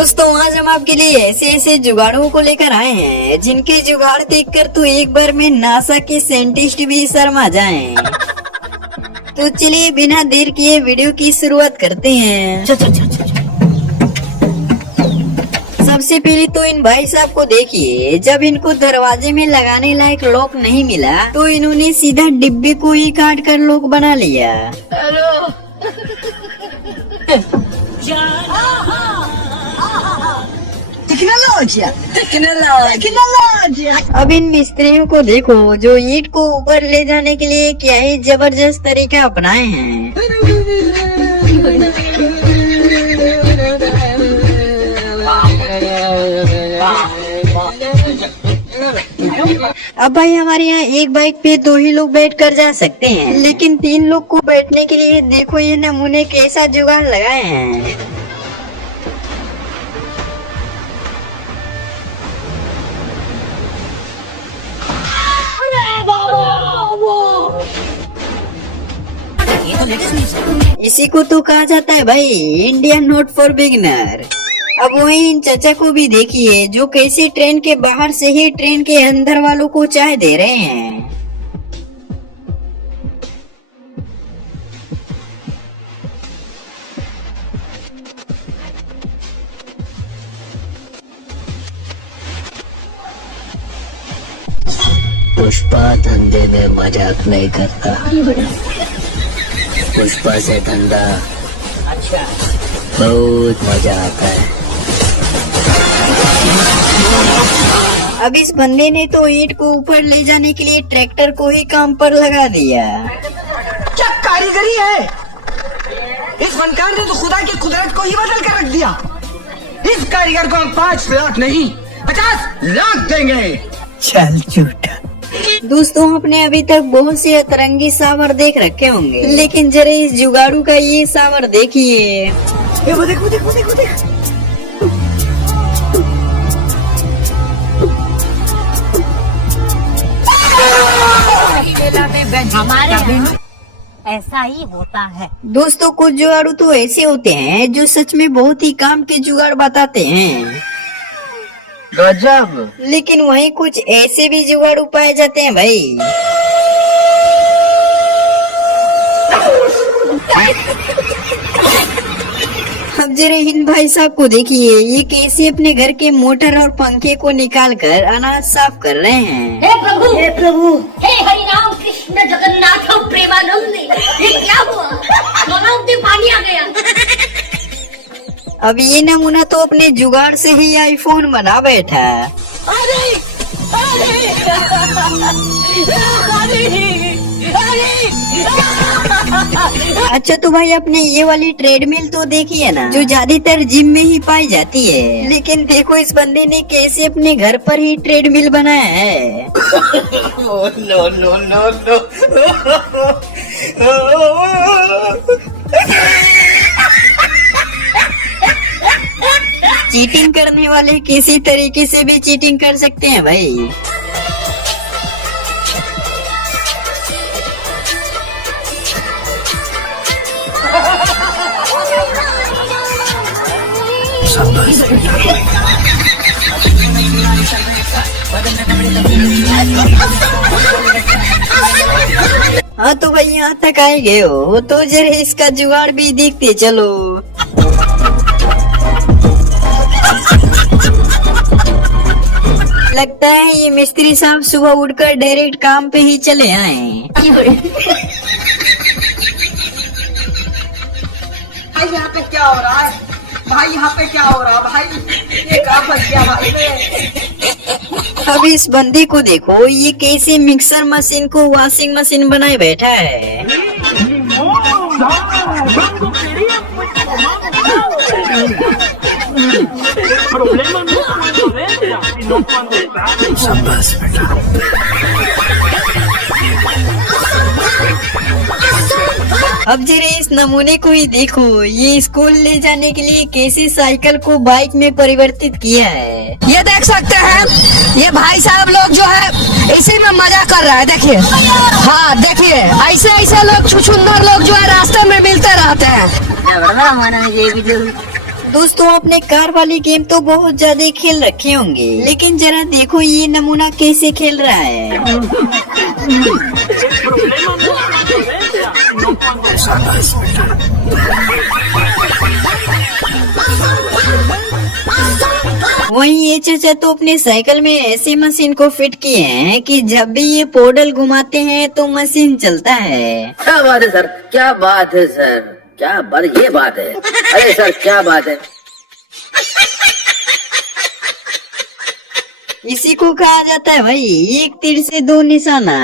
दोस्तों आज हम आपके लिए ऐसे ऐसे जुगाड़ों को लेकर आए हैं जिनके जुगाड़ देखकर तो एक बार में नासा के साइंटिस्ट भी शर्मा जाएं। तो चलिए बिना देर किए वीडियो की शुरुआत करते हैं। सबसे पहले तो इन भाई साहब को देखिए, जब इनको दरवाजे में लगाने लायक लॉक नहीं मिला तो इन्होंने सीधा डिब्बे को ही काट कर लॉक बना लिया। अब इन मिस्त्रियों को देखो जो ईंट को ऊपर ले जाने के लिए क्या ही जबरदस्त तरीका अपनाए हैं। अब भाई हमारे यहाँ एक बाइक पे 2 ही लोग बैठ कर जा सकते हैं, लेकिन 3 लोग को बैठने के लिए देखो ये नमूने कैसा जुगाड़ लगाए हैं। इसी को तो कहा जाता है भाई इंडिया नॉट फॉर बिगिनर। अब वही इन चचा को भी देखिए जो कैसे ट्रेन के बाहर से ही ट्रेन के अंदर वालों को चाय दे रहे हैं। पुष्पा धंधे में मजाक नहीं करता। पुष्पा से धंधा बहुत मजा आता है। अब इस बंदे ने तो ईंट को ऊपर ले जाने के लिए ट्रैक्टर को ही काम पर लगा दिया। क्या कारीगरी है! इस फनकार ने तो खुदा की कुदरत को ही बदल कर रख दिया। इस कारीगर को हम 5 लाख नहीं 50 लाख देंगे। चल झूठा। दोस्तों आपने अभी तक बहुत से अतरंगी सावर देख रखे होंगे, लेकिन जरा इस जुगाड़ू का ये सावर देखिए। वो देख। हमारे यहाँ ऐसा ही होता है। दोस्तों कुछ जुगाड़ू तो ऐसे होते हैं जो सच में बहुत ही काम के जुगाड़ बताते हैं, गजब। लेकिन वहीं कुछ ऐसे भी जुगाड़ू पाए जाते हैं भाई। अब जरा इन भाई साहब को देखिए, ये कैसे अपने घर के मोटर और पंखे को निकाल कर अनाज साफ कर रहे हैं। हे प्रभु, हे हरि राम कृष्ण जगन्नाथ प्रेमानंद, ये क्या हुआ? गलाव में पानी आ गया। अब ये नमूना तो अपने जुगाड़ से ही आईफोन बना बैठा। अच्छा तो भाई अपने ये वाली ट्रेडमिल तो देखी है ना, जो ज्यादातर जिम में ही पाई जाती है, लेकिन देखो इस बंदे ने कैसे अपने घर पर ही ट्रेडमिल बनाया है। चीटिंग करने वाले किसी तरीके से भी चीटिंग कर सकते हैं भाई। हाँ तो भाई यहाँ तक आए गए हो तो जरा इसका जुगाड़ भी देखते चलो। लगता है ये मिस्त्री साहब सुबह उठकर डायरेक्ट काम पे ही चले आए। भाई यहाँ पे क्या हो रहा है? भाई ये काम बच गया भाई ने। अब इस बंदे को देखो, ये कैसे मिक्सर मशीन को वॉशिंग मशीन बनाए बैठा है। अब जरा इस नमूने को ही देखो, ये स्कूल ले जाने के लिए कैसे साइकिल को बाइक में परिवर्तित किया है। ये देख सकते हैं, ये भाई साहब लोग जो है इसी में मजा कर रहा है। देखिए, हाँ देखिए, ऐसे ऐसे लोग छुछुंदर लोग जो है रास्ते में मिलते रहते हैं। दोस्तों आपने कार वाली गेम तो बहुत ज्यादा खेल रखे होंगे, लेकिन जरा देखो ये नमूना कैसे खेल रहा है। वहीं ये चाचा तो अपने साइकिल में ऐसी मशीन को फिट किए हैं कि जब भी ये पोर्टल घुमाते हैं तो मशीन चलता है। क्या बात है सर, क्या बात है सर, क्या बात, ये बात है। अरे सर क्या बात है। इसी को कहा जाता है भाई एक तीर से दो निशाना।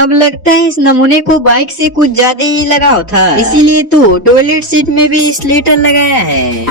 अब लगता है इस नमूने को बाइक से कुछ ज्यादा ही लगाव था, इसीलिए तो टॉयलेट सीट में भी स्लेटर लगाया है।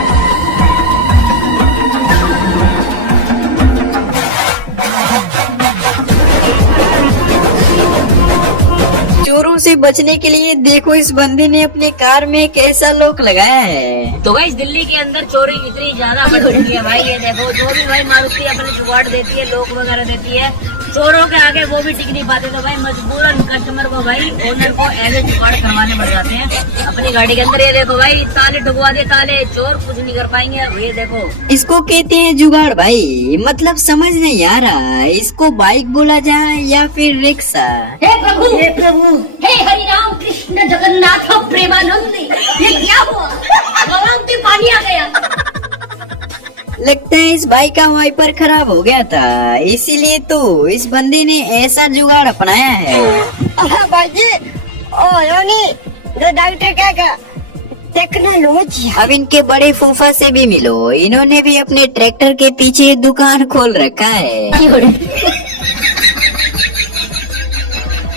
चोरों से बचने के लिए देखो इस बंदे ने अपने कार में एक ऐसा लॉक लगाया है। तो गाइस दिल्ली के अंदर चोरी इतनी ज्यादा बढ़ चुकी है भाई, ये देखो जो भी भाई मारुति अपने जुगाड़ देती है, लोक वगैरह देती है, चोरों के आगे वो भी टिक नहीं पाते। तो भाई मजबूरन कस्टमर को भाई ओनर को ऐसे जुगाड़ करवाने पड़ जाते हैं अपनी गाड़ी के अंदर। ये देखो भाई ताले ठुकवा दे, ताले, चोर कुछ नहीं कर पाएंगे। ये देखो इसको कहते हैं जुगाड़ भाई, मतलब समझ नहीं आ रहा इसको बाइक बोला जाए या फिर रिक्शा। हे प्रभु, हे प्रभु, हे हरि राम कृष्ण जगन्नाथ प्रेमानंद, ये क्या हुआ? गलाव में पानी आ गया। लगता है इस बाइक का वाइपर खराब हो गया था, इसीलिए तो इस बंदे ने ऐसा जुगाड़ अपनाया है। डॉक्टर क्या कहा? टेक्नोलॉजी। अब इनके बड़े फूफा से भी मिलो, इन्होंने भी अपने ट्रैक्टर के पीछे दुकान खोल रखा है।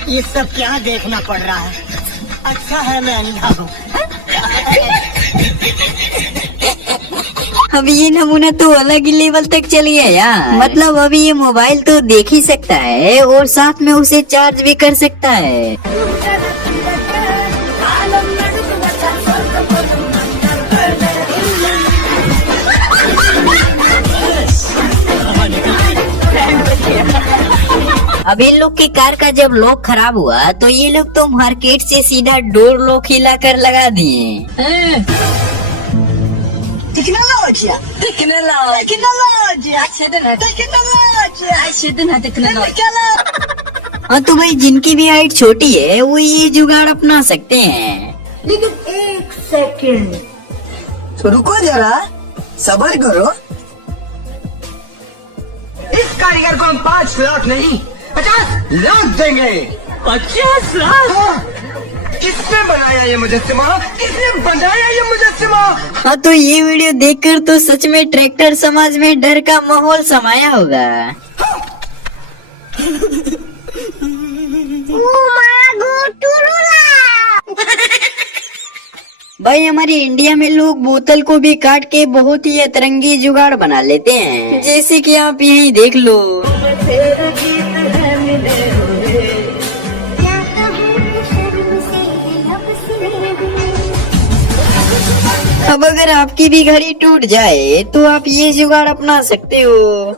ये सब क्या देखना पड़ रहा है? अच्छा है मैं अंधा हूँ। अब ये नमूना तो अलग ही लेवल तक चल गया यार। मतलब अभी ये मोबाइल तो देख ही सकता है और साथ में उसे चार्ज भी कर सकता है। अब इन लोग की कार का जब लॉक खराब हुआ तो ये लोग तो मार्केट से सीधा डोर लॉक ही लाकर लगा दिए। टेक्नोलॉजिया, हाँ तो भाई जिनकी भी हाइट छोटी है वो ये जुगाड़ अपना सकते हैं। लेकिन एक सेकंड, तो रुको जरा, सब्र करो। इस कारीगर को हम 5 लाख नहीं 50 लाख देंगे। 50 लाख? किसने बनाया ये मुजस्सिमा? किसने बनाया ये मुजस्सिमा? हाँ तो ये वीडियो देखकर तो सच में ट्रैक्टर समाज में डर का माहौल समाया होगा। भाई हमारे इंडिया में लोग बोतल को भी काट के बहुत ही अतरंगी जुगाड़ बना लेते हैं, जैसे कि आप यही देख लो। अब अगर आपकी भी घड़ी टूट जाए तो आप ये जुगाड़ अपना सकते हो।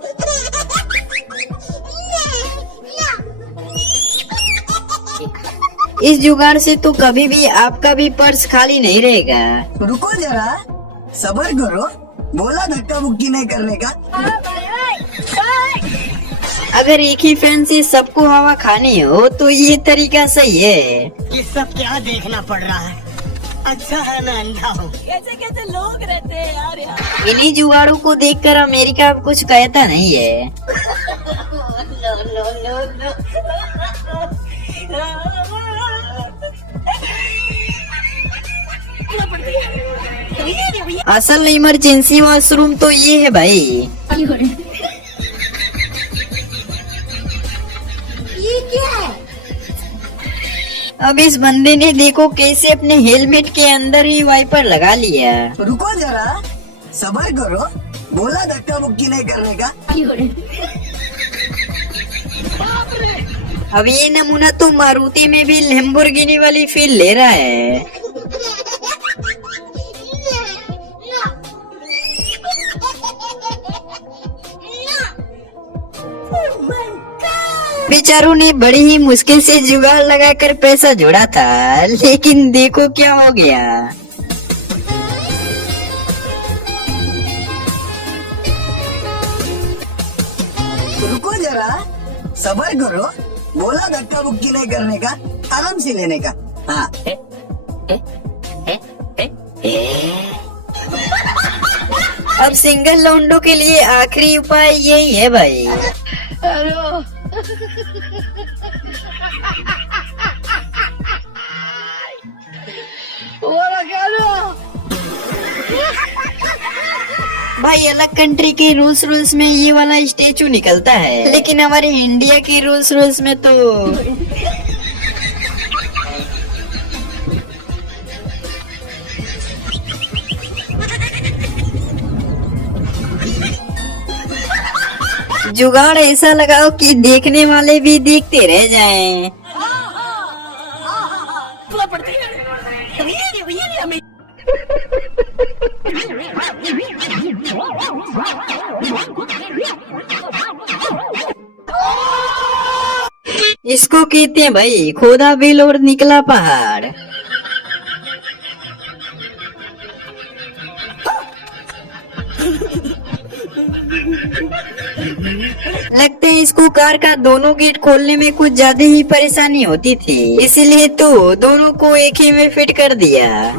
इस जुगाड़ से तो कभी भी आपका भी पर्स खाली नहीं रहेगा। रुको जरा, सब्र करो, बोला धक्का मुक्की नहीं करने का। अगर एक ही फैन से सबको हवा खानी हो तो ये तरीका सही है। ये सब क्या देखना पड़ रहा है? अच्छा है मैं अंधा हूँ। कैसे कैसे लोग रहते हैं यार यहाँ। इन्हीं जुगाड़ों को देखकर अमेरिका अब कुछ कहता नहीं है। असल इमरजेंसी वॉशरूम तो ये है भाई। ये क्या है? अब इस बंदे ने देखो कैसे अपने हेलमेट के अंदर ही वाइपर लगा लिया। रुको जरा, सब्र करो, बोला धक्का मुक्की नहीं करने का। अब ये नमूना तो मारुति में भी लैम्बोर्गिनी वाली फील ले रहा है। बेचारों ने बड़ी ही मुश्किल से जुगाड़ लगाकर पैसा जोड़ा था, लेकिन देखो क्या हो गया। रुको जरा, सबर करो। बोला धक्का बुक्की नहीं करने का, आराम से लेने का। हाँ, अब सिंगल लौंडों के लिए आखिरी उपाय यही है भाई। भाई अलग कंट्री के रूल्स में ये वाला स्टेचू निकलता है, लेकिन हमारे इंडिया के रूल्स में तो जुगाड़ ऐसा लगाओ कि देखने वाले भी देखते रह जाएं। इसको कहते हैं भाई खोदा बिल और निकला पहाड़। लगता है इसको कार का दोनों गेट खोलने में कुछ ज्यादा ही परेशानी होती थी, इसलिए तो दोनों को एक ही में फिट कर दिया।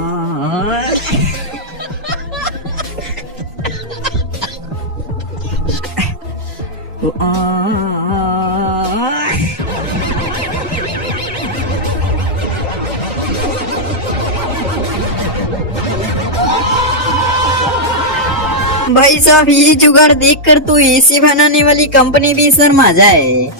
भाई साहब ये जुगाड़ देखकर तो एसी बनाने वाली कंपनी भी शर्मा जाए।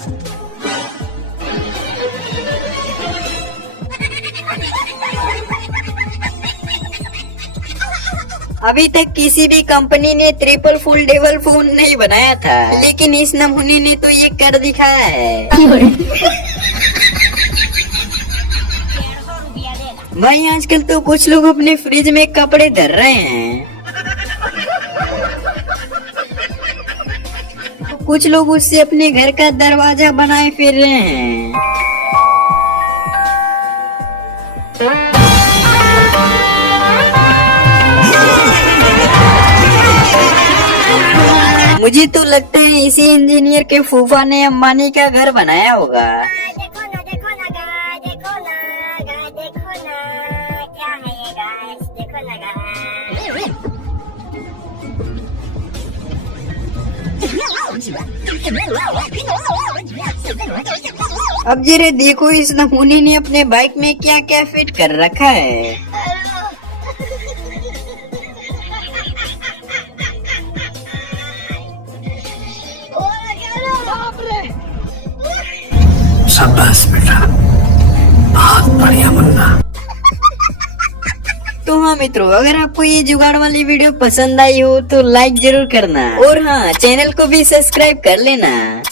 अभी तक किसी भी कंपनी ने ट्रिपल फोल्डेबल फोन नहीं बनाया था, लेकिन इस नमूने ने तो ये कर दिखाया है। भाई आजकल तो कुछ लोग अपने फ्रिज में कपड़े धर रहे हैं, कुछ लोग उससे अपने घर का दरवाजा बनाए फिर रहे हैं। मुझे तो लगता है इसी इंजीनियर के फूफा ने अंबानी का घर बनाया होगा। क्या है ये गाइस, देखो ना गाइस। अब जरा देखो इस नमूने ने अपने बाइक में क्या क्या फिट कर रखा है। शाबाश बेटा, बहुत बढ़िया मुन्ना। तो हाँ मित्रों, अगर आपको ये जुगाड़ वाली वीडियो पसंद आई हो तो लाइक जरूर करना, और हाँ चैनल को भी सब्सक्राइब कर लेना।